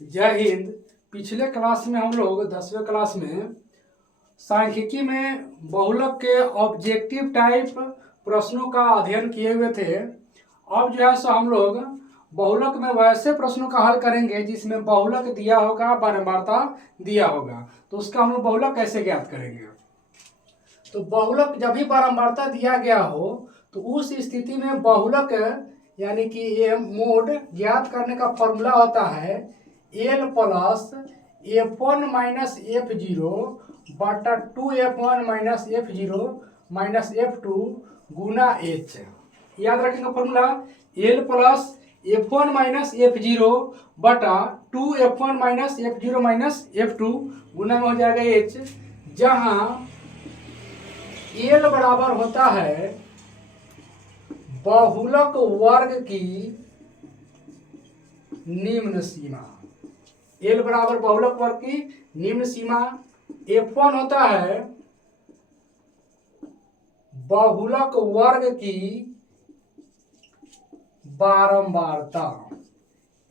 जय हिंद। पिछले क्लास में हम लोग 10वें क्लास में सांख्यिकी में बहुलक के ऑब्जेक्टिव टाइप प्रश्नों का अध्ययन किए हुए थे। अब जो है सो हम लोग बहुलक में वैसे प्रश्नों का हल करेंगे जिसमें बहुलक दिया होगा, बारंबारता दिया होगा। तो उसका हम लोग बहुलक कैसे ज्ञात करेंगे। तो बहुलक जब भी बारंबारता दिया गया हो तो उस स्थिति में बहुलक यानी कि ये मोड ज्ञात करने का फॉर्मूला होता है L plus F1 minus F0 बटा 2F1 minus F0 minus F2 गुना H। याद रखेंगे formula L plus F1 minus F0 बटा 2F1 minus F0 minus F2 गुना में हो जाएगा H, जहां एल बराबर होता है बहुलक वर्ग की निम्न सीमा। एल बराबर बहुलक वर्ग की निम्न सीमा। F1 होता है बहुलक वर्ग की बारंबारता।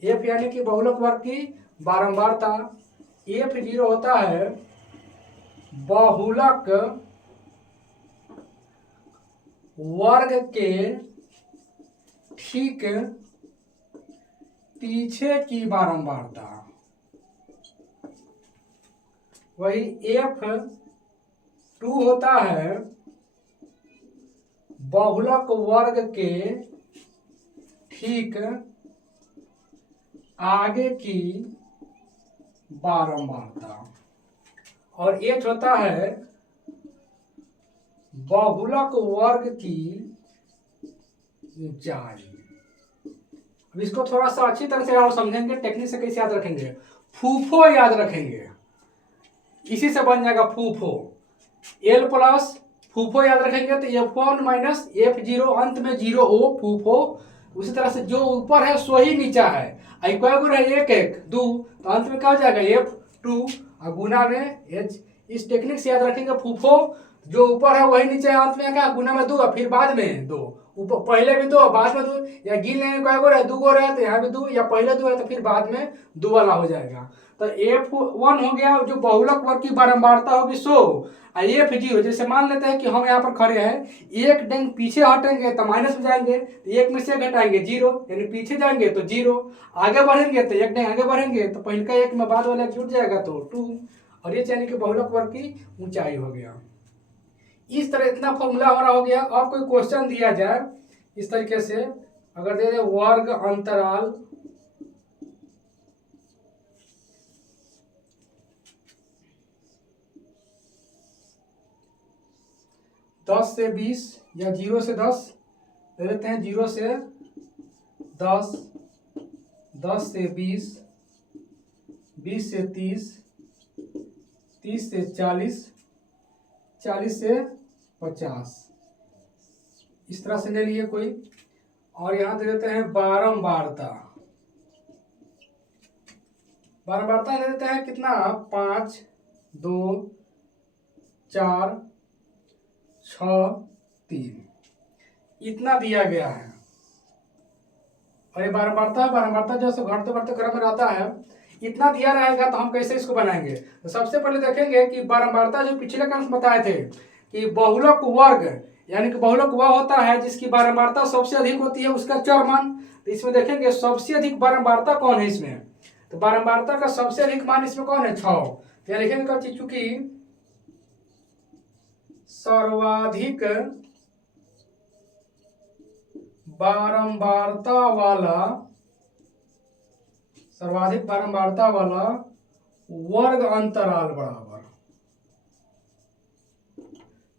F यानी कि बहुलक वर्ग की बारंबारता। F0 होता है बहुलक वर्ग के ठीक पीछे की बारंबारता। वही F2 होता है बहुलक वर्ग के ठीक आगे की बारंबारता। और H होता है बहुलक वर्ग की ऊंचाई। अब इसको थोड़ा सा अच्छी तरह से और समझेंगे, टेक्निक से कैसे याद रखेंगे। फूफो याद रखेंगे, इसी से बन जाएगा फूफो। एल प्लस फूफो याद रखेंगे तो F1 माइनस F0 अंत में 0 हो फूफो। उसी तरह से जो ऊपर है सो ही नीचा है। आई कोई गुण है 1 1 2 तो अंत में क्या हो जाएगा F2 और गुना में H। इस टेक्निक से याद रखेंगे फूफो जो ऊपर है वही नीचे है, अंत में क्या गुना में 2 फिर बाद में 2। ऊपर पहले भी 2 बाद में 2, या गिन लेंगे कोई गो रहा है 2 गो रहा है तो यहाँ भी 2, या पहले 2 है तो फिर बाद में 2 वाला हो जाएगा। तो F1 हो गया जो बहुलक वर्ग की बारंबारता होगी सो। F0 जैसे मान लेते हैं कि हम यहाँ पर खड़े हैं, एक डेंग पीछे हटेंगे तो माइनस में जाएंगे, तो एक में से घटाएंगे 0 यानी पीछे जाएंगे तो 0, आगे बढ़ेंगे तो एक डेंग आगे बढ़ेंगे तो पहले का एक में बाद वाला जुड़ जाएगा तो 2। और ये यानी कि बहुलक वर्ग की ऊंचाई हो गया। इस तरह इतना फॉर्मूला हमारा हो गया। अब कोई क्वेश्चन दिया जाए इस तरीके से, अगर दे दे वर्ग अंतराल 10 से 20 या 0 से 10 ले लेते हैं, 0 से 10, 10 से 20, 20 से 30, 30 से 40, 40 से 50, इस तरह से ले लिए कोई। और यहां दे देते हैं बारंबारता। बारंबारता ले देते हैं कितना 5 2 4 6 3, इतना दिया गया है। और ये बारंबारता जो है घटते बढ़ते क्रम में रहता है। इतना दिया रहेगा तो हम कैसे इसको बनाएंगे। तो सबसे पहले देखेंगे कि बारंबारता जो पिछले क्लास में बताए थे कि बहुलक वर्ग यानी कि बहुलक वह होता है जिसकी बारंबारता सबसे अधिक होती है, उसका चरमान। तो इसमें देखेंगे सबसे अधिक बारंबारता कौन है इसमें। तो बारंबारता का सबसे अधिक मान इसमें कौन है 6। तो यह लिखेंगे चूंकि सर्वाधिक बारंबारता वाला वर्ग अंतराल बराबर।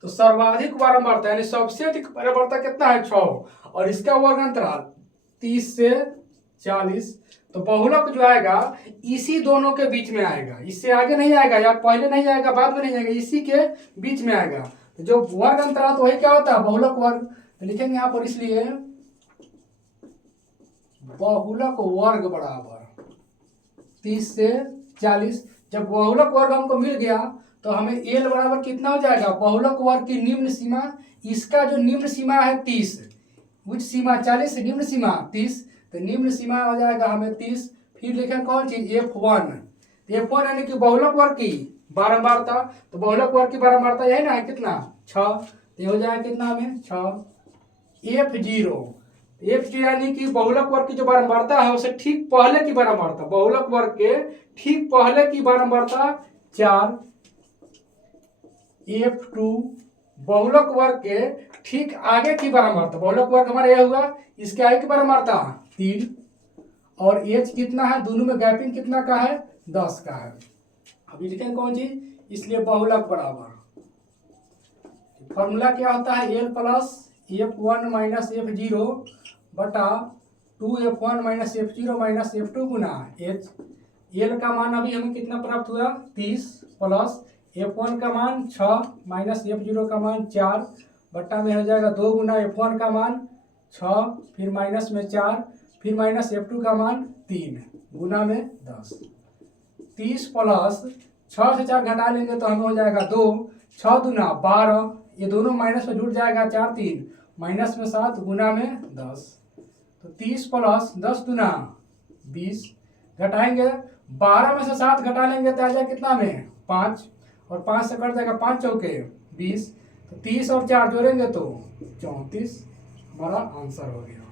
तो सर्वाधिक बारंबारता यानी सबसे अधिक बारंबारता कितना है 6, और इसका वर्ग अंतराल 30 से 40। तो बहुलक जो आएगा इसी दोनों के बीच में आएगा, इससे आगे नहीं आएगा, या पहले नहीं आएगा बाद में नहीं आएगा, इसी के बीच में आएगा। तो जो वर्ग अंतराल तो वही क्या होता है बहुलक वर्ग। तो लिखेंगे यहां पर इसलिए बहुलक वर्ग बराबर 30 से 40। जब बहुलक वर्ग हमको मिल गया तो हमें एल बराबर कितना हो जाएगा बहुलक वर्ग की निम्न सीमा। इसका जो निम्न सीमा है 30, उच्च सीमा 40, निम्न सीमा 30, तो निम्न सीमा हो जाएगा हमें 30। फिर लिखें कौन चीज F1। F1 यानी कि बहुलक वर्ग की बारंबारता। तो बहुलक वर्ग की बारंबारता यही ना है कितना 6। तो ये हो जाएगा कितना हमें 6। F0 यानी कि बहुलक वर्ग की जो बारंबारता है उसे ठीक पहले की बारंबारता, बहुलक वर्ग के ठीक पहले की बारंबारता 4। F2 बहुलक वर्ग के ठीक आगे की बारंबारता, बहुलक वर्ग हमारा यह हुआ, इसके आगे की बारंबारता 3। और H कितना है, दोनों में गैपिंग कितना का है 10 का है। अभी लिखेंगे कौन चीज, इसलिए बहुलक बराबर फॉर्मूला क्या होता है L plus F1 minus F0 बटा 2F1 minus F0 minus F2 गुना H। L का मान अभी हमें कितना प्राप्त हुआ 30 प्लस F1 का मान 6 माइनस F0 का मान 4 बट्टा में हो जाएगा 2 गुना F1 का मान 6 फिर माइनस में 4 फिर माइनस F2 का मान 3 गुना में 10। 30 प्लस 6 से 4 घटा लेंगे तो हमें हो जाएगा 2, 6 दूना 12, ये दोनों माइनस में जुड़ जाएगा 4 3 माइनस में 7 गुना में 10। तो 30 प्लस 10 दूना 20, घटाएंगे 12 में से 7 घटा लेंगे तो आ जाएगा कितना में 5, और 5 से कट जाएगा 5 चौके 20। तो 30 और 4 जोड़ेंगे तो 34 हमारा आंसर हो गया।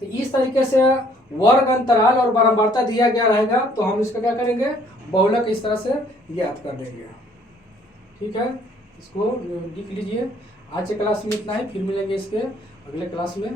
तो इस तरीके से वर्ग अंतराल और बारंबारता दिया गया रहेगा तो हम इसका क्या करेंगे, बहुलक इस तरह से ज्ञात कर लेंगे। ठीक है, इसको लिख लीजिए। आज के क्लास में इतना ही, फिर मिलेंगे इसके अगले क्लास में।